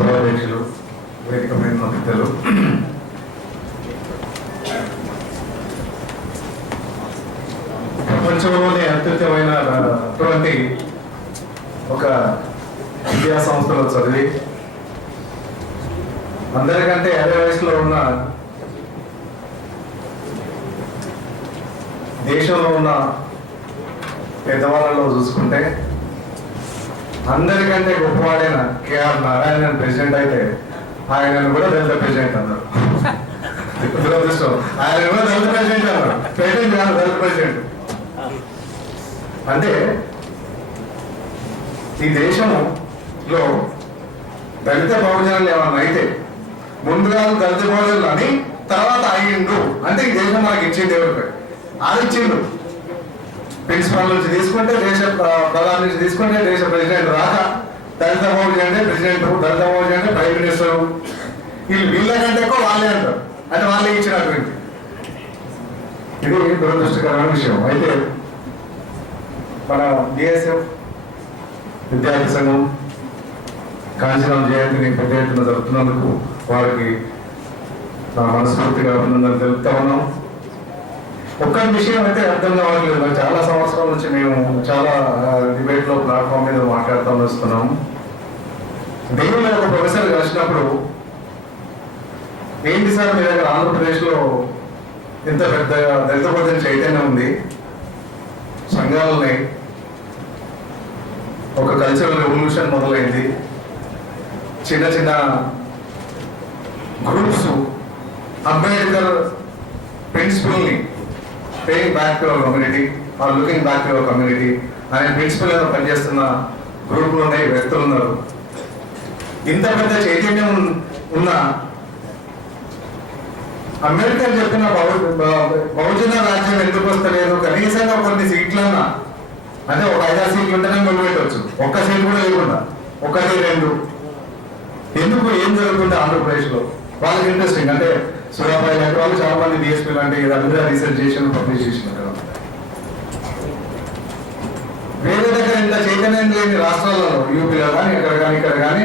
సభాధ్యక్షులు, వేదిక మీద పెద్దలు, ప్రపంచంలోనే అత్యుత్తమైనటువంటి ఒక విద్యా సంస్థలో చదివి అందరికంటే అదే వయసులో ఉన్న దేశంలో ఉన్న పెద్దవాళ్ళలో చూసుకుంటే అందరికంటే గొప్పవాడైన కేఆర్ నారాయణన్ ప్రెసిడెంట్ అయితే ఆయనను కూడా దళిత ప్రెసిడెంట్ అన్నారు. దురదృష్టం, ఆయన కూడా దళిత ప్రెసిడెంట్ అన్నారు. ప్రెసిడెంట్ కాదు, దళిత ప్రెసిడెంట్. అంటే ఈ దేశంలో దళిత బహుజనులు ఏమన్నా అయితే ముందుగా దళిత బహుజనులు అని తర్వాత అయ్యిండు అంటే ఈ దేశం మనకి ఇచ్చింది ఎవరికి అది ఇచ్చిండు. ప్రిన్సిపల్ నుంచి తీసుకుంటే దేశ ప్రధాని నుంచి తీసుకుంటే దేశ ప్రెసిడెంట్ రాక దళిత బహుజన్ అంటే ప్రెసిడెంట్, దళిత బహుజన్ అంటే ప్రైమ్ మినిస్టర్. వీళ్ళకంటే ఎక్కువ వాళ్ళే అంటారు, అంటే వాళ్ళే ఇచ్చినటువంటి. ఇది దురదృష్టకరమైన విషయం. అయితే మన బిఎస్ఎఫ్ విద్యార్థి సంఘం కాంచీరాం జయంతిని పెద్ద ఎత్తున జరుపుతున్నందుకు వారికి మనస్ఫూర్తిగా అభినందనలు తెలుపుతా ఉన్నాం. ఒక్క విషయం అయితే అర్థం కావట్లేదు. చాలా సంవత్సరాల నుంచి మేము చాలా డిబేట్లో ప్లాట్ఫామ్ మీద మాట్లాడుతూ వస్తున్నాము. దేవుళ్ళ ఒక ప్రొఫెసర్ కలిసినప్పుడు, ఏంటి సార్ మీ దగ్గర ఆంధ్రప్రదేశ్లో ఇంత పెద్ద దళిత బహుజన చైతన్యం ఉంది, సంఘాలు ఉన్నాయి, ఒక కల్చరల్ రెవల్యూషన్ మొదలైంది, చిన్న చిన్న గ్రూప్స్ అంబేద్కర్ ప్రిన్సిపల్ని paying back to our community are looking back to our community అనే ప్రిన్సిపల్ మీద పనిచేస్తున్న గ్రూపులు ఉన్నాయి, వ్యక్తులు ఉన్నారు. ఇంత పెద్ద చైతన్యం ఉన్న అంబేద్కర్ చెప్పిన బహుజన రాజ్యం ఎందుకు వస్తలేదు, కనీసంగా కొన్ని సీట్లన్నా, అంటే ఒక 5-6 సీట్లు ఉంటేనే మొదలుపెట్టవచ్చు, ఒక్క సీట్ కూడా లేకుండా 1-2 ఎందుకు, ఏం జరుగుతుంది ఆంధ్రప్రదేశ్లో? వాళ్ళకి ఇంట్రెస్టింగ్. అంటే సురాబాయి లాంటి వాళ్ళు చాలా మంది డిఎస్పీ లాంటి అందరూ రీసెర్చ్ చేసి పబ్లిష్ చేసినారు. వేరే దగ్గర ఇంత చైతన్యం లేని రాష్ట్రాలలో, యూపీలో కానీ ఇక్కడ కానీ ఇక్కడ కానీ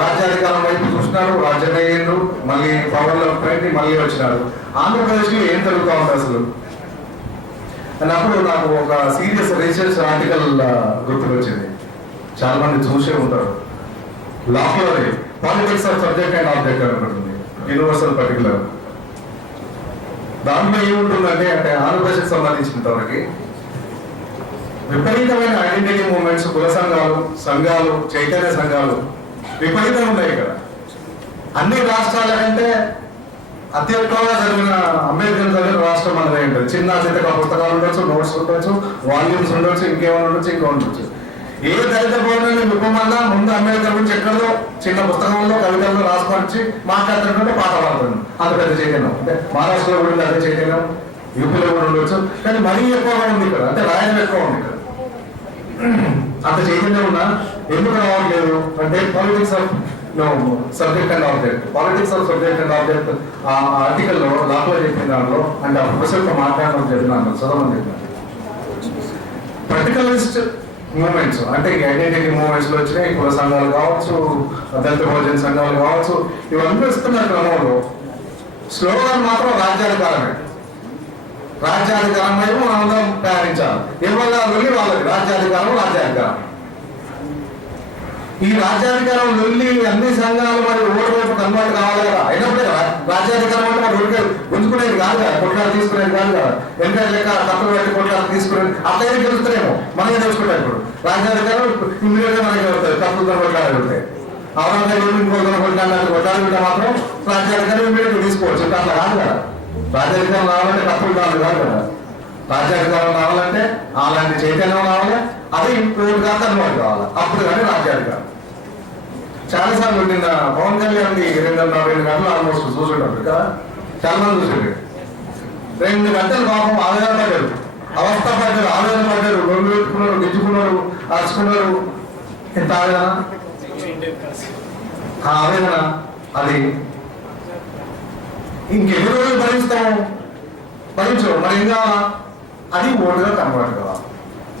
రాజ్యాధికారం వైపు చూసినారు, రాజ్యం అయ్యిండ్రు, మళ్ళీ పవర్లో పెట్టి మళ్ళీ వచ్చినారు. ఆంధ్రప్రదేశ్లో ఏం జరుగుతూ ఉంటుంది అసలు అన్నప్పుడు నాకు ఒక సీరియస్ రీసెర్చ్ ఆర్టికల్ గుర్తుకు వచ్చింది. చాలా మంది చూసే ఉంటారు. లాలో politics of subject and object అని ఉంటుంది, యూనివర్సల్ పర్టికులర్. దాంట్లో ఏముంటుందంటే, అంటే ఆంధ్రప్రదేశ్కి సంబంధించినంత వరకు విపరీతమైన ఐడెంటిటీ మూవ్మెంట్స్, కుల సంఘాలు, సంఘాలు, చైతన్య సంఘాలు విపరీతంగా ఉన్నాయి ఇక్కడ. అన్ని రాష్ట్రాల కంటే అతి ఎక్కువగా జరిగిన అంబేద్కర్ జరిగిన రాష్ట్రం మనదే ఉంటుంది. చిన్న చిన్న పుస్తకాలు ఉండొచ్చు, నోట్స్ ఉండొచ్చు, వాల్యూమ్స్ ఉండొచ్చు, ఇంకేమైనా ఉండొచ్చు, ఇంకా ఉండొచ్చు. ఏ దళిత బోధనని విప్పమన్నా ముందు అంబేద్కర్ గురించి ఎక్కడో చిన్న పుస్తకంలో కవితల్లో రాసుకొచ్చి మాట్లాడుతుంటే పాట పాడుతుంది. అంత పెద్ద చైతన్యం. అంటే మహారాష్ట్రలో కూడా అదే చైతన్యం, యూపీలో కూడా ఉండొచ్చు, కానీ మరీ ఎక్కువగా ఉంది ఇక్కడ. అంటే రాయడం ఎక్కువ ఉంది ఇక్కడ. అంత చైతన్యం ఉన్నా ఎందుకు రావట్లేదు అంటే politics of subject and object. Politics of subject and object ఆ ఆర్టికల్లో లాలో చెప్పిన దానిలో, అంటే ఆ ప్రొఫెసర్తో మాట్లాడడం చెప్పినాను, చదవమని చెప్పినాను. పర్టికులరిస్ట్ మూమెంట్స్ అంటే ఐడెంటిటీ మూమెంట్స్ లో వచ్చినాయి. కుల సంఘాలు కావచ్చు, దళిత బహుజన సంఘాలు కావచ్చు, ఇవన్నీ వస్తున్న క్రమంలో స్లోగన్ మాత్రం రాజ్యాధికారమే. రాజ్యాధికారం వైపు మనందరం ప్రయాణించాలి. ఎవరిగా వెళ్ళి వాళ్ళకి రాజ్యాధికారం రాజ్యాధికారం. ఈ రాజ్యాధికారం వెళ్ళి అన్ని సంఘాలు మరి ఓటు వైపు కన్వర్ట్ కావాలి కదా. అయినప్పుడే రాజ్యాధికారం అంటే మరి ఓటు గుంజుకునేది కాదు కదా, కొట్లాలు తీసుకునేది కాదు కదా. ఎందుకంటే లెక్క తప్పులు పెట్టి కొట్లాలు తీసుకునేది అట్లయితే గెలుస్తారేమో, మనమే తెలుసుకుంటాం. ఇప్పుడు రాజ్యాధికారం ఇమ్మీడియట్ గా మనకి వెళ్తాయి, తప్పులతో కొట్లాలు వెళ్తాయి. ఔరంగజేబు ఇంకొక కొట్లాడాలి, కొట్లాలు వింటే మాత్రం రాజ్యాధికారం ఇమ్మీడియట్ తీసుకోవచ్చు. అట్లా కాదు కదా. రాజ్యాధికారం రావాలంటే తప్పులు కాదు కదా. రాజ్యాధికారం రావాలంటే అలాంటి చైతన్యం రావాలి, అది ఓటుగా కన్వర్ట్ కావాలి, అప్పుడు కానీ రాజ్యాధికారం. చాలాసార్లు నిన్న పవన్ కళ్యాణ్ 2.5 గంటలు ఆల్మోస్ట్ చూసుంటారు కదా, చాలా మంది చూసారు. 2 గంటలు పాపం ఆవేదన పడ్డారు, అవస్థ పడ్డారు, ఆవేదన పడ్డారు, రెండు పెట్టుకున్నారు, గిచ్చుకున్నారు, అరుచుకున్నారు. ఎంత ఆవేదన, ఆ ఆవేదన అది ఇంకెన్ని రోజులు భరిస్తాము, భరించవు. మరి ఇంకా అది ఓటుగా కన్వర్ట్ కావాలి.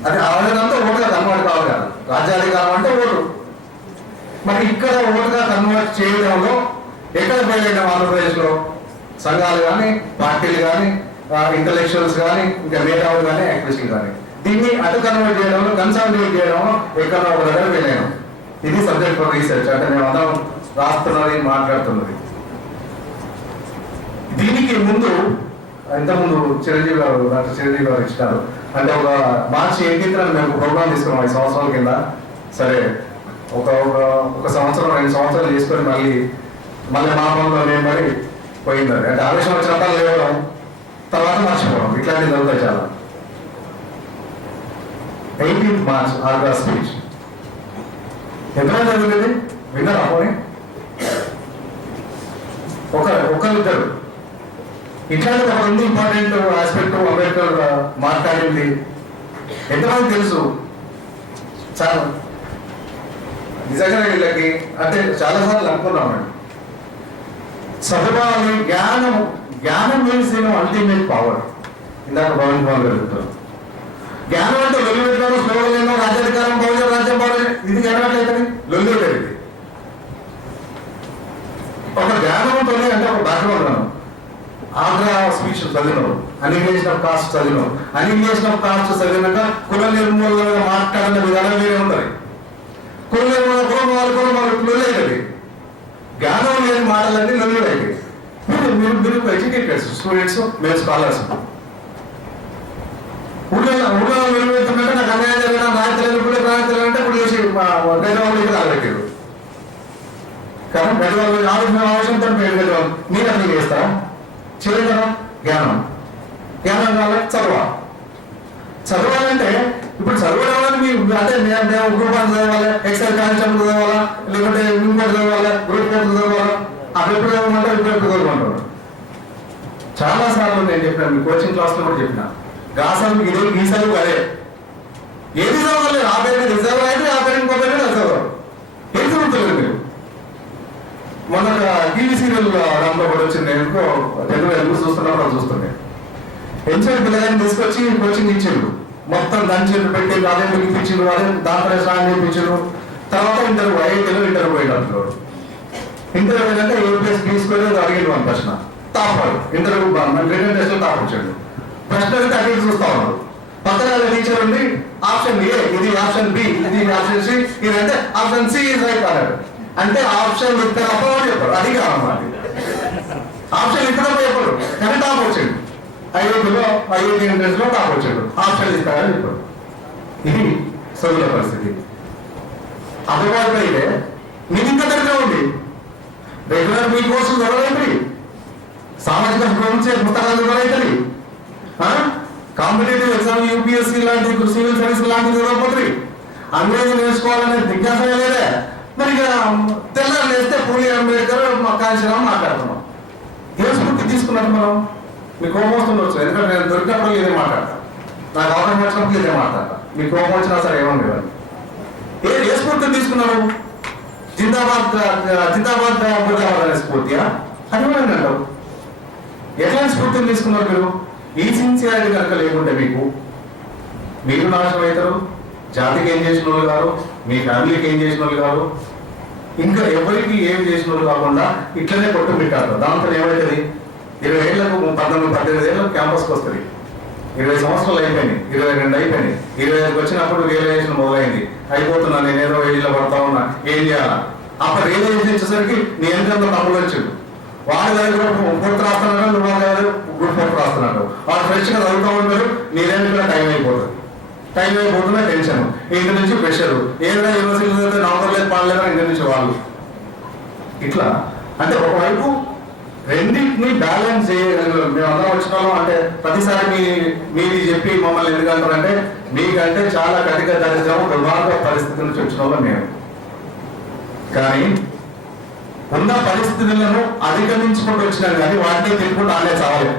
అది ఆవేదన అంతా ఓటుగా కన్వర్ట్ కావాలి కదా. రాజ్యాధికారం అంటే ఓటు. మరి ఇక్కడ ఓటుగా కన్వర్ట్ చేయడంలో ఎక్కడ ఫెయిల్ అయినాం ఆంధ్రప్రదేశ్లో? సంఘాలు కానీ, పార్టీలు కానీ, ఇంటలెక్చువల్స్ కానీ, ఇంకా మేధావులు కానీ, యాక్టివిస్టులు కానీ దీన్ని అటు కన్వర్ట్ చేయడంలో, కన్సాలిడేట్ చేయడంలో ఎక్కడ ఒక దగ్గర ఫెయిల్ అయినాం. ఇది సబ్జెక్ట్ ఫర్ రీసెర్చ్. అంటే మేము అందరం రాస్తున్నది, మాట్లాడుతున్నది. దీనికి ముందు ఇంతకుముందు చిరంజీవి గారు, డాక్టర్ చిరంజీవి గారు ఇచ్చినారు. అంటే ఒక మార్చి 18th మేము ప్రోగ్రామ్ తీసుకున్నాం 5 సంవత్సరాల కింద. సరే ఒక సంవత్సరం 2 సంవత్సరాలు తీసుకొని మళ్ళీ మా పనులు నేను మరి పోయింది. అంటే ఆవేశం వచ్చినప్పుడు లేవడం, తర్వాత మర్చిపోవడం, ఇట్లాంటివి జరుగుతాయి చాలా. 18th March ఆర్గా స్పీచ్ ఎంతమంది చదివింది? విన్నారా? పోనీ ఒకరిద్దరు. ఇట్లాంటి ఒక రెండు ఇంపార్టెంట్ ఆస్పెక్ట్ అంబేద్కర్ మాట్లాడింది ఎంతమంది తెలుసు? చాలా నిజంగా వీళ్ళకి అంటే చాలాసార్లు అనుకున్నామండి, చదవాలి. జ్ఞానం మీన్స్ అల్టిమేట్ పవర్. ఇందాక భవన్ భవన్ జరుగుతారు. జ్ఞానం అంటే లొల్లి పెట్టడం, స్లోగన్, రాజ్యాధికారం, బహుజన రాజ్యం, ఇది ఎలాంటి లొల్లి లేదు. ఒక జ్ఞానంతోనే అంటే ఒక బ్యాక్గ్రౌండ్ ఆంధ్ర స్పీచ్ చదివినావు, అనిమిలేషన్ ఆఫ్ కాస్ట్ చదివినావు. అనిమిలేషన్ ఆఫ్ కాస్ట్ చదివినాక కుల నిర్మూలన మాట్లాడిన విధానం వేరే ఉంటుంది. కుల నిర్మూలన లొల్లి. జ్ఞానం లేని మాటలన్నీ లొల్లి అయితే మీరు ఎడ్యుకేటెడ్స్, స్టూడెంట్స్, మేము స్కాలర్స్. ఊళ్ళో వెలువెడుతుందంటే నాకు అన్యాయం జరిగిన రాయతలు అంటే ఇప్పుడు చేసి పెద్దవాళ్ళు కాలబెట్టారు. కానీ పెద్దవాళ్ళు ఆలోచనతో పెద్దవాళ్ళు మీరు అన్ని చేస్తారా? చేయగలం. జ్ఞానం కావాలి. చదవాలంటే ఇప్పుడు చదవడం మీరు అంటే మేము గ్రూప్ 1 చదవాలి, ఎక్సైజ్ కానిస్టేబుల్ చదవాలా, లేకుంటే ఇంకోటి చదవాలి, గ్రూప్ 4 చదవాలా, అప్పుడు ఎప్పుడు చదవమంటారు, ఇప్పుడు చదవమంటారు. చాలా సార్లు నేను చెప్పిన మీ కోచింగ్ క్లాస్ లో కూడా చెప్పిన గాసలు ఇదే గీసలు అదే ఏది చదవలేదు. ఆ పేరు రిజర్వ్ అయితే ఆ పేరు ఇంకో పేరు చదవరు. ఏది చదువుతలేదు మీరు? మొన్న టీవీ సీరియల్ దాంట్లో కూడా వచ్చింది. ఎందుకో తెలుగు చూస్తున్నప్పుడు చూస్తుండే ఎంచర్ పిల్లగాని తీసుకొచ్చి కోచింగ్ ఇచ్చిండు. మొత్తం దాని చేతులు పెట్టి అదే ముగిపించిండు, అదే దాంట్లో స్నానం చేయించాడు. తర్వాత ఇంటర్వ్యూ ఇంటర్వ్యూ పోయినట్లు ఇంటర్వ్యూ ఏంటంటే ఏపీఎస్ తీసుకొని అడిగిండు మన ప్రశ్న. తాపాడు ఇంటర్వ్యూ రిటర్న్ టెస్ట్ లో తాపు వచ్చాడు. ప్రశ్న అయితే అడిగి చూస్తా ఉన్నాడు. పక్కన టీచర్ ఉండి ఆప్షన్ ఏ, ఇది ఆప్షన్ బి, ఇది ఆప్షన్ సి, ఇది అంటే ఆప్షన్ సి ఇస్ రైట్ అన్నాడు. అంటే ఆప్షన్ ఇద్దరు చెప్పాడు. అది కాదన్నమాట. ఆప్షన్ ఇద్దరు చెప్పాడు కానీ టాప్ వచ్చాడు. ఐఐటి ఎంట్రన్స్ లో టాప్ వచ్చాడు. ఆప్షన్ ఇస్తారని చెప్పాడు. ఇది చదువుల పరిస్థితి. అందుబాటులో అయితే మీకు ఇంకా దగ్గర ఉంది. రెగ్యులర్ మీ కోర్సులు చదవలేదు, సామాజిక గురించి పుస్తకాలు చదవలేదు, కాంపిటేటివ్ ఎగ్జామ్ యూపీఎస్సీ లాంటి సివిల్ సర్వీస్ లాంటివి చదవకపోతుంది. అంగ్రేజీ నేర్చుకోవాలనే జిజ్ఞాసగా లేదే. మరి ఇక తెల్లారు లేస్తే పూలి అంబేద్కర్ కాంశీరామ్ మాట్లాడుతున్నాం. ఏ స్ఫూర్తి తీసుకున్నట్టు మనం? మీకు కోపం వస్తుండొచ్చు, ఎందుకంటే నేను దొరికినప్పుడు ఇదే మాట్లాడతాను, నాకు అవసరం వచ్చినప్పుడు ఇదే మాట్లాడతాను. మీకు కోపం వచ్చినా సరే ఏమని లేదు. ఏ స్ఫూర్తి తీసుకున్నారు? జిందాబాద్ అనే స్ఫూర్తియా? అది కూడా అంటారు. ఎట్లాంటి స్ఫూర్తిని తీసుకున్నారు మీరు? ఈ సిన్సియారిటీ కనుక లేకుంటే మీరు నాశనం అవుతారు. జాతికి ఏం చేసిన వాళ్ళు కాదు, మీ ఫ్యామిలీకి ఏం చేసిన వాళ్ళు కాదు, ఇంకా ఎవరికి ఏం చేసిన వాళ్ళు కాకుండా ఇట్లనే కొట్టు పెట్టారు. దాంతో ఏమవుతుంది? 20 ఏళ్లకు 18 ఏళ్ళకు క్యాంపస్కి వస్తుంది. 20 సంవత్సరాలు అయిపోయినాయి, 22 అయిపోయినాయి, 25కి వచ్చినప్పుడు రియలైజేషన్ మొదలైంది. అయిపోతున్నా, నేనేదో ఏజ్లో పడతా ఉన్నా, ఏం చేయాలా? అప్పుడు రియలైజేషన్ వచ్చేసరికి నీ ఎంతో తప్పులు వచ్చాడు. వాడి దగ్గర గుర్తు రాస్తున్నాడు, నువ్వు వాళ్ళ దగ్గర గుర్తు రాస్తున్నాడు. వాడు ఫ్రెష్గా చదువుతూ ఉంటారు, నీదేమి కూడా టైం అయిపోతుంది. టెన్షన్, ఇంటి నుంచి ప్రెషర్, ఏదైనా యూనివర్సిటీ చదివితే నవంబర్ లేదు పాడలేదా, ఇంటి నుంచి వాళ్ళు. ఇట్లా అంటే ఒకవైపు రెండింటిని బ్యాలెన్స్ చేయగలిగారు. మేము అందరం వచ్చినాము అంటే ప్రతిసారి మీది చెప్పి మమ్మల్ని ఎందుకంటారంటే మీకంటే చాలా కఠిన దరిద్రం దుర్మార్గ పరిస్థితి నుంచి వచ్చిన వాళ్ళు మేము. కానీ ఉన్న పరిస్థితులను అధిగమించుకుంటూ వచ్చినారు. కానీ వాటిని తిట్టుకుంటూ ఆనే చావాలి,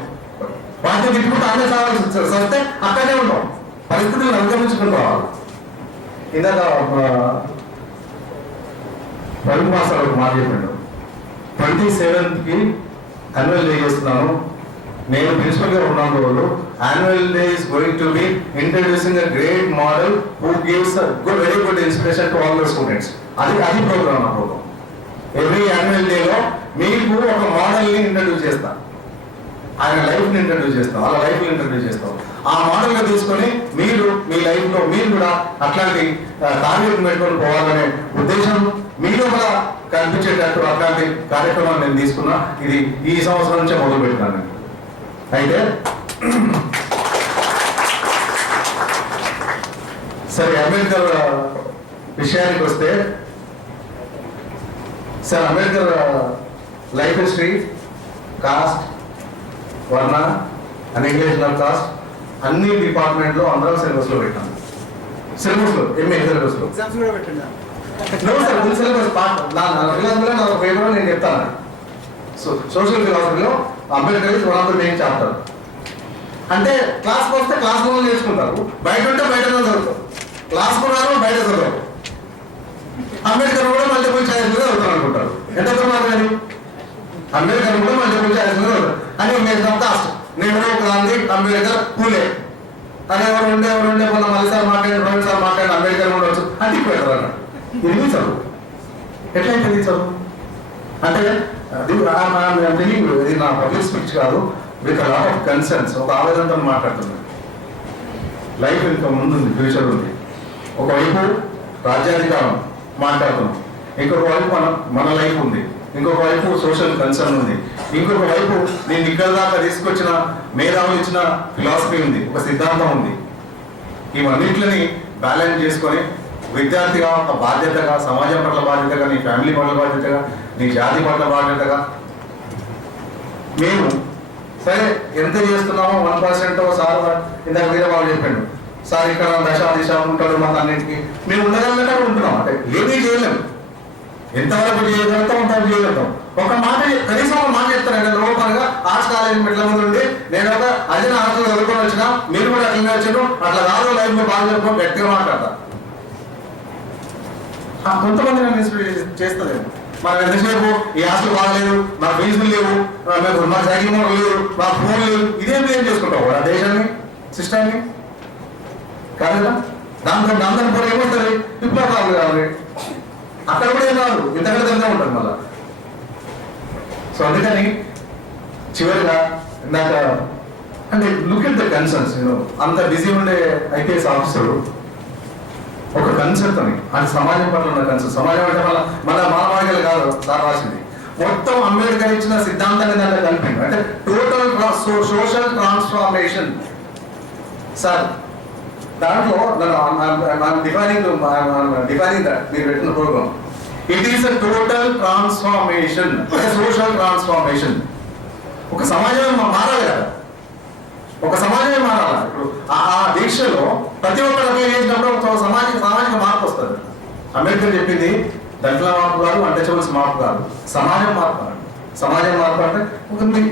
వస్తే అక్కడే ఉంటాం. పరిస్థితులను అధిగమించుకుంటూ రావాలి. ఇందాక రవి మాసాలు ఒక మాట చెప్పాడు, 27కి కన్వెల్ చేస్తున్నాను, నేను ప్రిన్సిపల్గా ఉన్న రోజు annual day is going to be introducing a great model who gives very good inspiration to all the students. అది ప్రోగ్రామ్. నా ప్రోగ్రామ్ ఎవ్రీ యాన్యువల్ డేలో మీకు ఒక మోడల్ని ఇంట్రడ్యూస్ చేస్తాను, ఆయన లైఫ్ని ఇంట్రడ్యూస్ చేస్తాం, వాళ్ళ లైఫ్ని ఇంట్రడ్యూస్ చేస్తాం. ఆ మోడల్గా తీసుకొని మీరు మీ లైఫ్లో మీరు కూడా అట్లాంటి టార్గెట్ పెట్టుకొని పోవాలనే ఉద్దేశం మీలో కూడా కనిపించేటట్టు అట్లాంటి కార్యక్రమాన్ని నేను తీసుకున్నా. ఇది ఈ సంవత్సరం నుంచే మొదలు పెట్టినాను. అయితే సరే, అంబేద్కర్ విషయానికి వస్తే, sir Ambedkar life history, cost, వర్ణ, అన్ఇంగ్లీషనల్ కాస్ట్ అన్ని డిపార్ట్మెంట్లో అందరం సిలబస్లో పెట్టాను. సిలబస్లో ఎంఏ సిలబస్లో సార్ ఫుల్ సిలబస్ పార్ట్ నా పేపర్లో నేను చెప్తాను. సోషల్ ఫిలాసఫీలో Ambedkar is one of the main chapter. అంటే క్లాస్కి వస్తే క్లాస్లో నేర్చుకుంటారు, బయట ఉంటే బయట చదువుతారు. క్లాస్ కూడా బయట చదవరు. అంబేద్కర్ కూడా మల్టిపుల్ చాయిస్ మీద చదువుతారు అనుకుంటారు. ఎంత ప్రమాదం అది. అంబేద్కర్ కూడా మల్టిపుల్ చాయిస్ మీద చదువుతారు అని మేము కాస్ట్. నేను గాంధీ, అంబేద్కర్, పూలే అని ఎవరు ఉండే మొన్న మళ్ళీ సార్ మాట్లాడి, రోహిత్ సార్ మాట్లాడి అంబేద్కర్ కూడా వచ్చు అని పెడతారు అన్నాడు. ఇది చదువు ఎట్లయితే ఇది చదువు అంటే తెలియదు. ఇది నా పబ్లిక్ స్పీచ్ కాదు, విత్ లాట్ ఆఫ్ కన్సర్న్స్. ఒక ఆవేదనతో మాట్లాడుతున్నాను. లైఫ్ ఇంకా ముందుంది, ఫ్యూచర్ ఉంది. ఒకవైపు రాజ్యాధికారం మాట్లాడుతున్నాం, ఇంకొక వైపు మన లైఫ్ ఉంది, ఇంకొక వైపు సోషల్ కన్సర్న్ ఉంది, ఇంకొక వైపు నేను ఇక్కడ దాకా తీసుకొచ్చిన మేధావులు ఇచ్చిన ఫిలాసఫీ ఉంది, ఒక సిద్ధాంతం ఉంది. ఇవన్నింటిని బ్యాలెన్స్ చేసుకొని విద్యార్థిగా ఒక బాధ్యతగా, సమాజం పట్ల బాధ్యతగా, నీ ఫ్యామిలీ పట్ల బాధ్యతగా, నీ జాతి పట్ల బాధ్యతగా మేము సరే ఎంత చేస్తున్నామో 1% సార్ ఇందాక వేరే వాళ్ళు చెప్పాడు. సార్ ఇక్కడ దిశ ఉంటాడు మాకు అన్నింటికి మేము ఉండగలిగినట్టు ఉంటున్నాం. అంటే ఏమీ చేయలేము, ఎంతవరకు చేయగలుగుతాం అంతవరకు చేయగలుగుతాం. ఒక మాట కనీసం ఒక మాట చెప్తానండి. లోపలగా ఆర్ట్స్ కాలేజీ మెట్ల ముందు ఉండి నేను ఒక అర్జున హాస్టల్ చదువుకొని వచ్చినా, మీరు కూడా అట్లనే వచ్చారు, అట్లా కాదు లైఫ్ లో బాగా చెప్పుకో, గట్టిగా మాట్లాడతా. కొంతమంది నన్ను ఇన్స్పిరేట్ చేస్తలేదు. మాకు ఎంతసేపు ఈ హాస్టల్ బాగలేదు, మా ఫీజులు లేవు, మా సైకిల్ మోడల్ లేవు, మా ఫోన్ లేవు, ఇదేం ఏం చేసుకుంటావు ఆ దేశాన్ని, సిస్టాన్ని కాదు కదా. దాంతో కూడా ఏమవుతుంది, విప్లవాలు కావాలి. అక్కడ కూడా ఏం రాదు, ఇంతకంటే తింటూ ఉంటుంది మళ్ళా. సో అందుకని చివరిగా ఇందాక అంటే లుక్ ఎట్ ద కన్సర్న్స్. అంత బిజీ ఉండే ఐపీఎస్ ఆఫీసరు ఒక కన్సర్ట్ అని, అది సమాజం పట్ల ఉన్న కన్సర్ట్. సమాజం అంటే మన మానవాళికలు కాదు సార్ రాసింది, మొత్తం అంబేద్కర్ ఇచ్చిన సిద్ధాంతాన్ని దాంట్లో కలిపింది. అంటే టోటల్ సోషల్ ట్రాన్స్ఫార్మేషన్ సార్. దాంట్లో డిఫైనింగ్ దట్ మీరు పెట్టిన programme, it is a total transformation, social transformation. ఒక సమాజం మారాలి కదా, ఒక సమాజమే మారాలి. ఇప్పుడు ఆ దీక్షలో ప్రతి ఒక్కరు అప్లై చేసినప్పుడు సామాజిక మార్పు వస్తుంది. అంబేద్కర్ చెప్పింది దళితుల మార్పు కాదు, అన్టచబుల్స్ మార్పు కాదు, సమాజం మార్పు కాదు. సమాజం మార్పు అంటే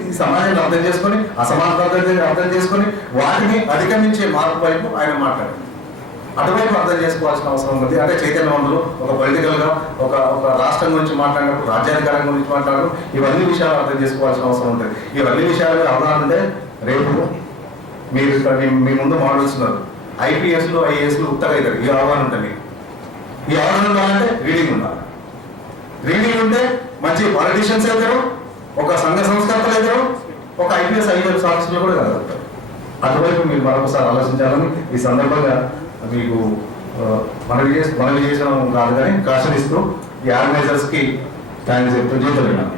ఈ సమాజాన్ని అర్థం చేసుకొని, అసమానతను అర్థం చేసుకొని వాటిని అధిగమించే మార్పు వైపు ఆయన మాట్లాడారు. అటువైపు అర్థం చేసుకోవాల్సిన అవసరం ఉంది. అంటే చైతన్యవంతులు ఒక పొలిటికల్ గా ఒక రాష్ట్రం గురించి మాట్లాడినప్పుడు, రాజ్యాధికారం గురించి మాట్లాడు, ఇవన్నీ విషయాలు అర్థం చేసుకోవాల్సిన అవసరం ఉంటుంది. ఇవన్నీ విషయాలు అవగాహన ఉంటే రేపు మీరు ఇక్కడ మీ ముందు మోడల్స్ ఉన్నారు, ఐపీఎస్లు ఐఏఎస్లు ఉత్తగా అవుతారు. ఈ అవగాహన ఉంటుంది. ఈ అవగాహన ఉండాలంటే రీడింగ్ ఉండాలి. రీడింగ్ ఉంటే మంచి పాలిటీషియన్స్ అవుతారు, ఒక సంఘ సంస్కర్తలు అవుతారు, ఒక ఐపీఎస్ ఐఏఎస్ ఆఫీసులు కూడా కలుగుతారు. అటువైపు మీరు మరొకసారి ఆలోచించాలని ఈ సందర్భంగా మీకు మనవి చేసిన కాదు కానీ కాషన్ ఇస్తూ ఈ ఆర్గనైజర్స్కి థ్యాంక్స్ చెప్తూ జీవితం